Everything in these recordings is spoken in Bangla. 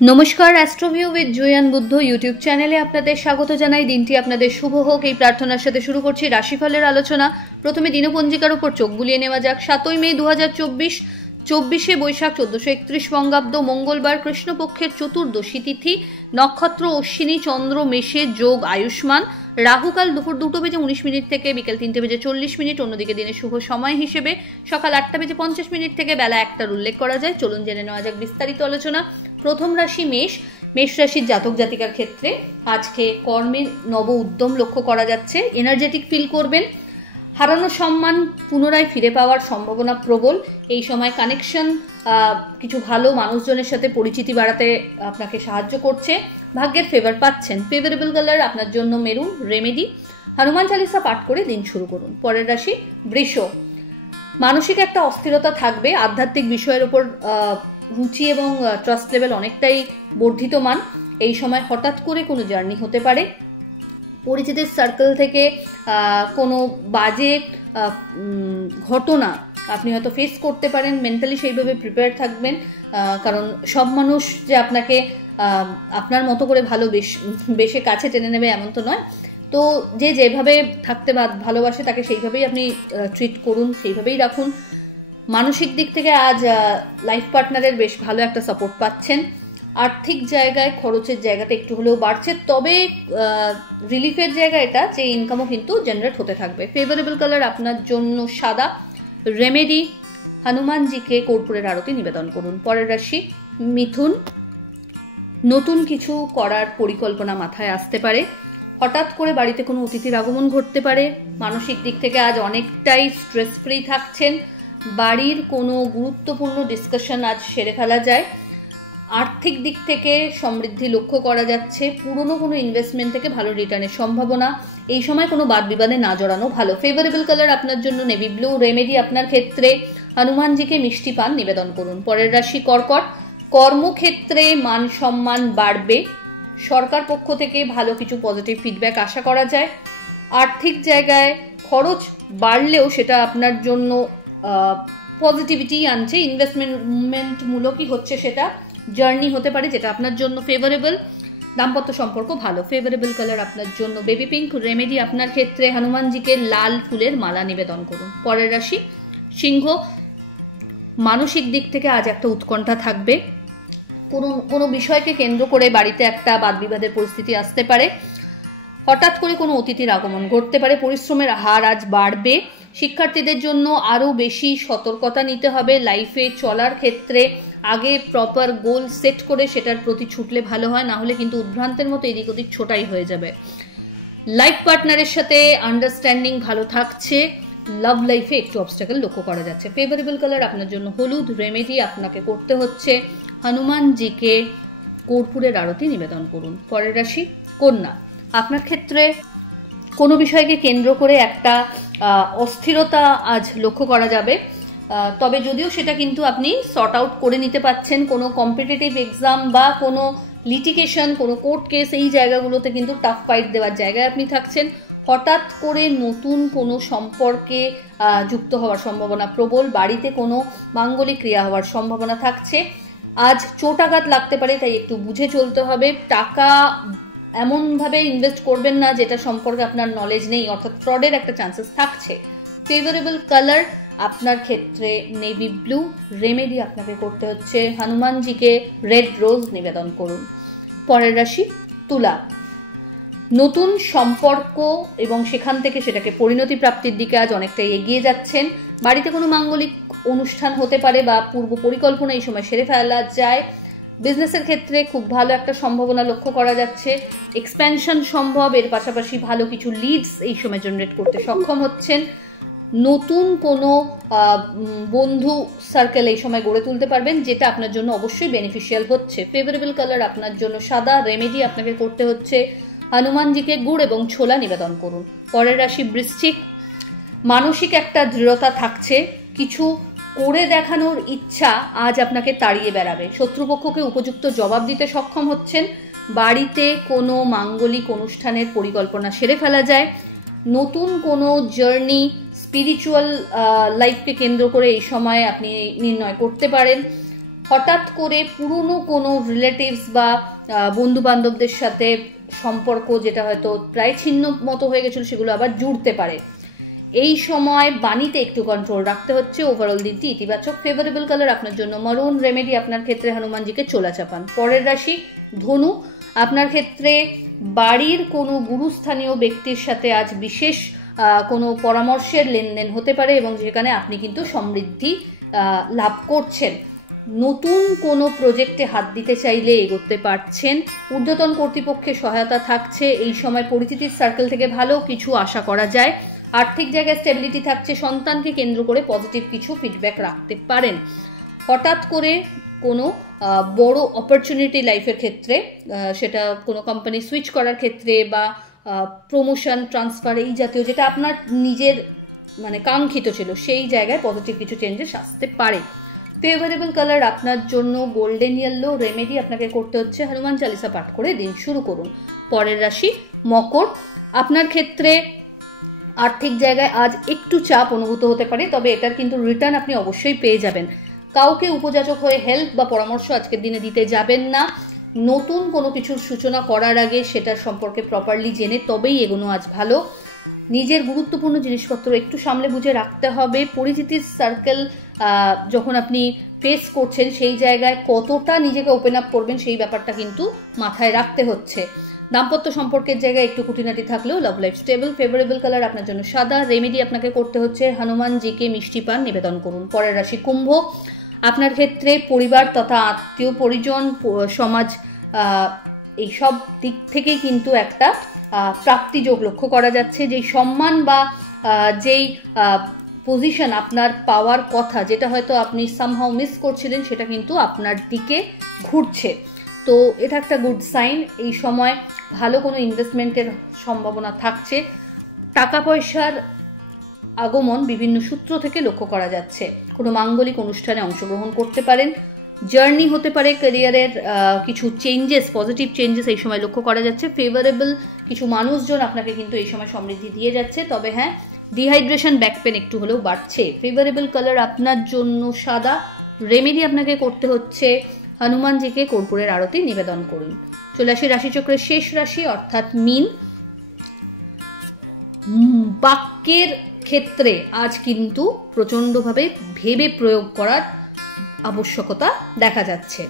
নমস্কার, অ্যাস্ট্রোভিউ উইথ জয়ান বুদ্ধ ইউটিউব চ্যানেলে আপনাদের স্বাগত জানাই। দিনটি আপনাদের শুভ হোক এই প্রার্থনার সাথে শুরু করছি রাশিফলের আলোচনা। প্রথমে দিনপঞ্জিকার উপর চোখ বুলিয়ে নেওয়া যাক। 7ই মে 2024, 24শে বৈশাখ 1431 বঙ্গাব্দ, মঙ্গলবার, কৃষ্ণপক্ষের চতুর্দশী তিথি, নক্ষত্র অশ্বিনী, চন্দ্র মেষে, যোগ আয়ুষ্মান, রাহুকাল দুপুর 2:19 থেকে বিকেল 3:40। অন্যদিকে দিনের শুভ সময় হিসেবে সকাল 8:50 থেকে বেলা 1টার উল্লেখ করা যায়। চলুন জেনে নেওয়া যাক বিস্তারিত আলোচনা। প্রথম রাশি মেষ। মেষ রাশির জাতক জাতিকার ক্ষেত্রে আজকে কর্মের নব উদ্যম লক্ষ্য করা যাচ্ছে। এনার্জেটিক ফিল করবেন। হারানো সম্মান পুনরায় ফিরে পাওয়ার সম্ভাবনা প্রবল। এই সময় কানেকশন, কিছু ভালো মানুষজনের সাথে পরিচিতি বাড়াতে আপনাকে সাহায্য করছে। ভাগ্যের ফেভার পাচ্ছেন। ফেভারেবল কালার আপনার জন্য মেরুন। রেমেডি হনুমান চালিসা পাঠ করে দিন শুরু করুন। পরের রাশি বৃষ। মানসিক একটা অস্থিরতা থাকবে। আধ্যাত্মিক বিষয়ের উপর রুচি এবং ট্রাস্ট লেভেল অনেকটাই বর্ধিতমান। এই সময় হঠাৎ করে কোনো জার্নি হতে পারে। পরিচিতের সার্কেল থেকে কোনো বাজে ঘটনা আপনি হয়তো ফেস করতে পারেন। মেন্টালি সেইভাবে প্রিপেয়ার থাকবেন, কারণ সব মানুষ যে আপনাকে আপনার মতো করে বেশে কাছে টেনে নেবে এমন তো নয়। তো যে যেভাবে থাকতে ভালোবাসে তাকে সেইভাবেই আপনি ট্রিট করুন, সেইভাবেই রাখুন। মানসিক দিক থেকে আজ লাইফ পার্টনারের বেশ ভালো একটা সাপোর্ট পাচ্ছেন। আর্থিক জায়গায় খরচের জায়গাটা একটু হলেও বাড়ছে, তবে রিলিফের জায়গা এটা যে ইনকামও কিন্তু জেনারেট হতে থাকবে। ফেভারেবল কালার আপনার জন্য সাদা। রেমেডি হনুমানজিকে কর্পূরের আরতি নিবেদন করুন। পরের রাশি মিথুন। নতুন কিছু করার পরিকল্পনা মাথায় আসতে পারে। হঠাৎ করে বাড়িতে কোনো অতিথির আগমন ঘটতে পারে। মানসিক দিক থেকে আজ অনেকটাই স্ট্রেস ফ্রি থাকছেন। বাড়ির কোনো গুরুত্বপূর্ণ ডিসকাশন আজ সেরে ফেলা যায়। আর্থিক দিক থেকে সমৃদ্ধি লক্ষ্য করা যাচ্ছে। পুরনো কোনো ইনভেস্টমেন্ট থেকে ভালো রিটার্নের সম্ভাবনা। এই সময় কোনো বাদ বিবাদে না জড়ানো ভালো। ফেভারেবল কালার আপনার জন্য নেভি ব্লু। রেমেডি আপনার ক্ষেত্রে হনুমানজিকে মিষ্টি পান নিবেদন করুন। পরের রাশি কর্কট। কর্মক্ষেত্রে মান সম্মান বাড়বে। সরকার পক্ষ থেকে ভালো কিছু পজিটিভ ফিডব্যাক আশা করা যায়। আর্থিক জায়গায় খরচ বাড়লেও সেটা আপনার জন্য পজিটিভিটি আনছে। ইনভেস্টমেন্ট মূলকই হচ্ছে সেটা। জার্নি হতে পারে যেটা আপনার জন্য ফেভারেবল। দাম্পত্য সম্পর্ক ভালো। ফেভারেবল কালার আপনার জন্য বেবি পিঙ্ক। রেমেডি আপনার ক্ষেত্রে হনুমানজিকে লাল ফুলের মালা নিবেদন করুন। পরের রাশি সিংহ। মানসিক দিক থেকে আজ একটা উৎকণ্ঠা থাকবে। কোনো বিষয়কে কেন্দ্র করে বাড়িতে একটা বাদ বিবাদের পরিস্থিতি আসতে পারে। হঠাৎ করে কোনো অতিথির আগমন ঘটতে পারে। পরিশ্রমের হার আজ বাড়বে। শিক্ষার্থীদের জন্য আরও বেশি সতর্কতা নিতে হবে। লাইফে চলার ক্ষেত্রে আগে প্রপার গোল সেট করে সেটার প্রতি ছুটলে ভালো হয়, না হলে কিন্তু উদ্ভ্রান্তের মতো এদিক ওদিক ছোটাই হয়ে যাবে। লাইফ পার্টনারের সাথে আন্ডারস্ট্যান্ডিং ভালো থাকছে। লাভ লাইফে একটু অবস্ট্যাকল লক্ষ্য করা যাচ্ছে। ফেভারেবল কালার আপনার জন্য হলুদ। রেমেডি আপনাকে করতে হচ্ছে হনুমানজিকে কর্পূরের আরতি নিবেদন করুন। পরের রাশি কন্যা। আপনার ক্ষেত্রে কোনো বিষয়কে কেন্দ্র করে একটা অস্থিরতা আজ লক্ষ্য করা যাবে, তবে যদিও সেটা কিন্তু আপনি সর্ট আউট করে নিতে পারছেন। কোনো কম্পিটিটিভ এক্সাম বা কোনো লিটিগেশন, কোনো কোর্ট কেস, এই জায়গাগুলোতে কিন্তু টাফ ফাইট দেওয়ার জায়গায় আপনি থাকছেন। হঠাৎ করে নতুন কোনো সম্পর্কে যুক্ত হওয়ার সম্ভাবনা প্রবল। বাড়িতে কোনো মাঙ্গলিক ক্রিয়া হওয়ার সম্ভাবনা থাকছে। আজ চোটাঘাত লাগতে পারে, তাই একটু বুঝে চলতে হবে। টাকা এমনভাবে ইনভেস্ট করবেন না যেটা সম্পর্কে আপনার নলেজ নেই, অর্থাৎ ফ্রডের একটা চান্সেস থাকছে। ফেভারেবল কালার আপনার ক্ষেত্রে নেভি ব্লু। রেমেডি আপনাকে করতে হচ্ছে হনুমানজিকে রেড রোজ নিবেদন করুন। পরের রাশি তুলা। নতুন সম্পর্ক এবং সেখান থেকে সেটাকে পরিণতি প্রাপ্তির দিকে আজ অনেকটাই এগিয়ে যাচ্ছেন। বাড়িতে কোনো মাঙ্গলিক অনুষ্ঠান হতে পারে বা পূর্ব পরিকল্পনা এই সময় সেরে ফেলা যায়। বিজনেসের ক্ষেত্রে খুব ভালো একটা সম্ভাবনা লক্ষ্য করা যাচ্ছে। এক্সপ্যানশন সম্ভব। এর পাশাপাশি ভালো কিছু লিডস এই সময় জেনারেট করতে সক্ষম হচ্ছেন। নতুন কোনো বন্ধু সার্কেল এই সময় গড়ে তুলতে পারবেন, যেটা আপনার জন্য অবশ্যই বেনিফিশিয়াল হচ্ছে। ফেভারেবল কালার আপনার জন্য সাদা। রেমেডি আপনাকে করতে হচ্ছে হনুমানজিকে গুড় এবং ছোলা নিবেদন করুন। পরের রাশি বৃশ্চিক। মানসিক একটা দৃঢ়তা থাকছে। কিছু করে দেখানোর ইচ্ছা আজ আপনাকে তাড়িয়ে বেড়াবে। শত্রুপক্ষকে উপযুক্ত জবাব দিতে সক্ষম হচ্ছেন। বাড়িতে কোনো মাঙ্গলিক অনুষ্ঠানের পরিকল্পনা সেরে ফেলা যায়। নতুন কোনো জার্নি, স্পিরিচুয়াল লাইফকে কেন্দ্র করে এই সময় আপনি নির্ণয় করতে পারেন। হঠাৎ করে পুরনো কোনো রিলেটিভস বা বন্ধু বান্ধবদের সাথে সম্পর্ক যেটা হয়তো প্রায় ছিন্ন মতো হয়ে গেছিল সেগুলো আবার জুড়তে পারে। এই সময় বাণীতে একটু কন্ট্রোল রাখতে হচ্ছে। ওভারঅল দিনটি ইতিবাচক। ফেভারেবল কালার আপনার জন্য মারুন। রেমেডি আপনার ক্ষেত্রে হনুমানজিকে চোলা চাপান। পরের রাশি ধনু। আপনার ক্ষেত্রে বাড়ির কোনো গুরুস্থানীয় ব্যক্তির সাথে আজ বিশেষ কোনো পরামর্শের লেনদেন হতে পারে এবং যেখানে আপনি কিন্তু সমৃদ্ধি লাভ করছেন। নতুন কোনো প্রজেক্টে হাত দিতে চাইলে এগোতে পারছেন। ঊর্ধ্বতন কর্তৃপক্ষের সহায়তা থাকছে। এই সময় পরিচিতির সার্কেল থেকে ভালো কিছু আশা করা যায়। আর্থিক জায়গায় স্টেবিলিটি থাকছে। সন্তানকে কেন্দ্র করে পজিটিভ কিছু ফিডব্যাক রাখতে পারেন। হঠাৎ করে কোনো বড় অপরচুনিটি লাইফের ক্ষেত্রে, সেটা কোনো কোম্পানি সুইচ করার ক্ষেত্রে বা প্রমোশন, ট্রান্সফার এই জাতীয় যেটা আপনার নিজের মানে কাঙ্ক্ষিত ছিল, সেই জায়গায় পজিটিভ কিছু চেঞ্জেস আসতে পারে। ফেভারেবল কালার আপনার জন্য গোল্ডেন ইয়েলো। রেমেডি আপনাকে করতে হচ্ছে হনুমান চালিসা পাঠ করে দিন শুরু করুন। পরের রাশি মকর। আপনার ক্ষেত্রে আর্থিক জায়গায় আজ একটু চাপ অনুভূত হতে পারে, তবে এটার কিন্তু রিটার্ন আপনি অবশ্যই পেয়ে যাবেন। কাউকে উপযাচক হয়ে হেল্প বা পরামর্শ আজকের দিনে দিতে যাবেন না। নতুন কোনো কিছুর সূচনা করার আগে সেটা সম্পর্কে প্রপারলি জেনে তবেই এগোনো আজ ভালো। নিজের গুরুত্বপূর্ণ জিনিসপত্র একটু সামলে বুঝে রাখতে হবে। পরিচিতির সার্কেল যখন আপনি ফেস করছেন সেই জায়গায় কতটা নিজেকে ওপেন আপ করবেন সেই ব্যাপারটা কিন্তু মাথায় রাখতে হচ্ছে। দাম্পত্য সম্পর্কের জায়গায় একটু খুঁটিনাটি থাকলেও love life stable. Favourable colour আপনার জন্য সাদা। রেমেডি আপনাকে করতে হচ্ছে হনুমানজিকে মিষ্টি পান নিবেদন করুন। পরের রাশি কুম্ভ। আপনার ক্ষেত্রে পরিবার তথা আত্মীয় পরিজন, সমাজ এই সব দিক থেকেই কিন্তু একটা প্রাপ্তিযোগ লক্ষ্য করা যাচ্ছে। যেই সম্মান বা যেই পজিশন আপনার পাওয়ার কথা, যেটা হয়তো আপনি সামহাউ মিস করছিলেন, সেটা কিন্তু আপনার দিকে ঘুরছে। তো এটা একটা গুড সাইন। এই সময় ভালো কোনো ইনভেস্টমেন্টের সম্ভাবনা থাকছে। টাকা পয়সার আগমন বিভিন্ন সূত্র থেকে লক্ষ্য করা যাচ্ছে। কোনো মাঙ্গলিক অনুষ্ঠানে অংশগ্রহণ করতে পারেন। জার্নি হতে পারে ক্যারিয়ারের কিছু চেঞ্জেস, পজিটিভ চেঞ্জেস এই সময় লক্ষ্য করা যাচ্ছে। ফেভারেবল কিছু মানুষজন আপনাকে কিন্তু এই সময় সমৃদ্ধি দিয়ে যাচ্ছে। তবে হ্যাঁ, ডিহাইড্রেশন, ব্যাক পেন একটু হলেও বাড়ছে। ফেভারেবল কালার আপনার জন্য সাদা। রেমেডি আপনাকে করতে হচ্ছে হনুমানজিকে কর্পূরের আরতি নিবেদন করুন। চলে আসি রাশিচক্রের শেষ রাশি অর্থাৎ মীন। বাক্যের ক্ষেত্রে আজ কিন্তু প্রচণ্ডভাবে ভেবে প্রয়োগ করার আবশ্যকতা দেখা যাচ্ছে।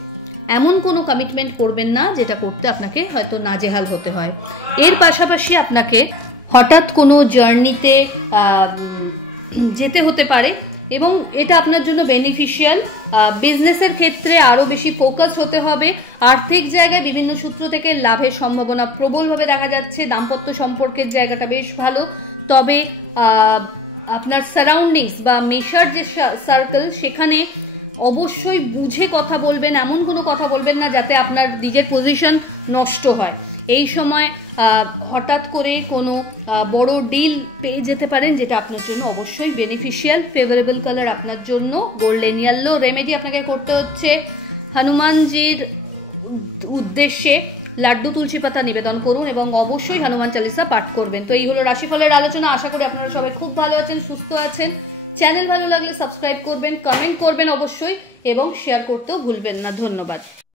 এমন কোনো কমিটমেন্ট করবেন না যেটা করতে আপনাকে হয়তো নাজেহাল হতে হয়। এর পাশাপাশি আপনাকে হঠাৎ কোনো জার্নিতে যেতে হতে পারে এবং এটা আপনার জন্য বেনিফিশিয়াল। বিজনেসের ক্ষেত্রে আরও বেশি ফোকাস হতে হবে। আর্থিক জায়গায় বিভিন্ন সূত্র থেকে লাভের সম্ভাবনা প্রবলভাবে দেখা যাচ্ছে। দাম্পত্য সম্পর্কের জায়গাটা বেশ ভালো, তবে আপনার সারাউন্ডিংস বা মেশার যে সার্কেল, সেখানে অবশ্যই বুঝে কথা বলবেন। এমন কোনো কথা বলবেন না যাতে আপনার নিজের পজিশন নষ্ট হয়। এই সময় হঠাৎ করে কোনো বড় ডিল পেয়ে যেতে পারেন, যেটা আপনার জন্য অবশ্যই বেনিফিশিয়াল। ফেভারেবল কালার আপনার জন্য গোল্ডেন ইয়েলো। রেমেডি আপনাকে করতে হচ্ছে হনুমানজির উদ্দেশ্যে লাড্ডু তুলসী পাতা নিবেদন করুন এবং অবশ্যই হনুমান চালিসা পাঠ করবেন। তো এই হলো রাশিফলের আলোচনা। আশা করি আপনারা সবাই খুব ভালো আছেন, সুস্থ আছেন। চ্যানেল ভালো লাগলে সাবস্ক্রাইব করবেন, কমেন্ট করবেন অবশ্যই এবং শেয়ার করতেও ভুলবেন না। ধন্যবাদ।